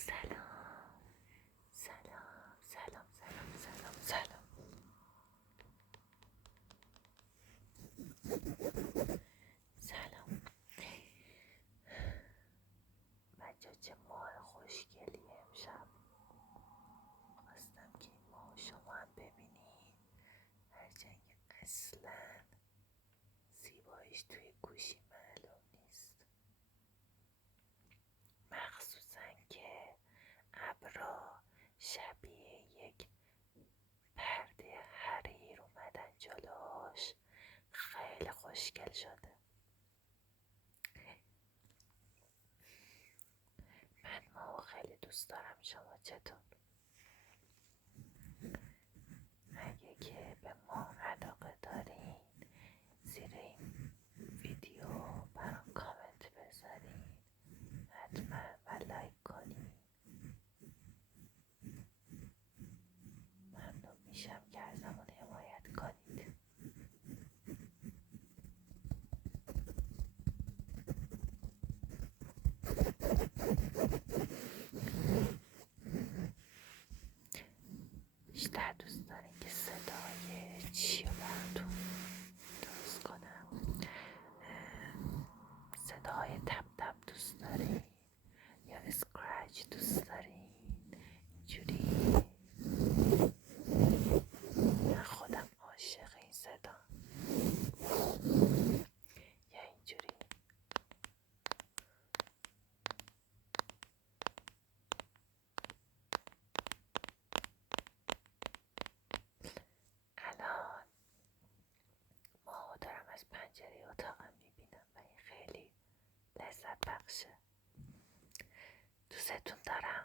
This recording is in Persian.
سلام سلام سلام سلام سلام سلام سلام بچه چه ماه خوشگلی امشب. خواستم که این ماه شما هم ببینید، هرچند که اصلا زیباییش توی گوشی معلوم نیست، مخصوصا که ابرا شبیه یک پرده حریر اومدن جلوش، خیلی خوشگل شده. من ماهو خیلی دوست دارم، شما چطور؟ اگه که به ماه علاقه دارین زیر این ویدیو برام کامنت بذارین حتما و لایک کنین. ممنون میشم که ازمون حمایت کنید. بیشتر دوست دارین که صدای چی رو براتون درست کنم؟ صدای تپ تپ دوست دارین یا اسکرچ دوست دارین؟ اینجوری من خودم عاشق این صدا، یا اینجوری. الان ماهو دارم از پنجره اتاقم میبینم و این خیلی لذت بخشه. دوستتون دارم.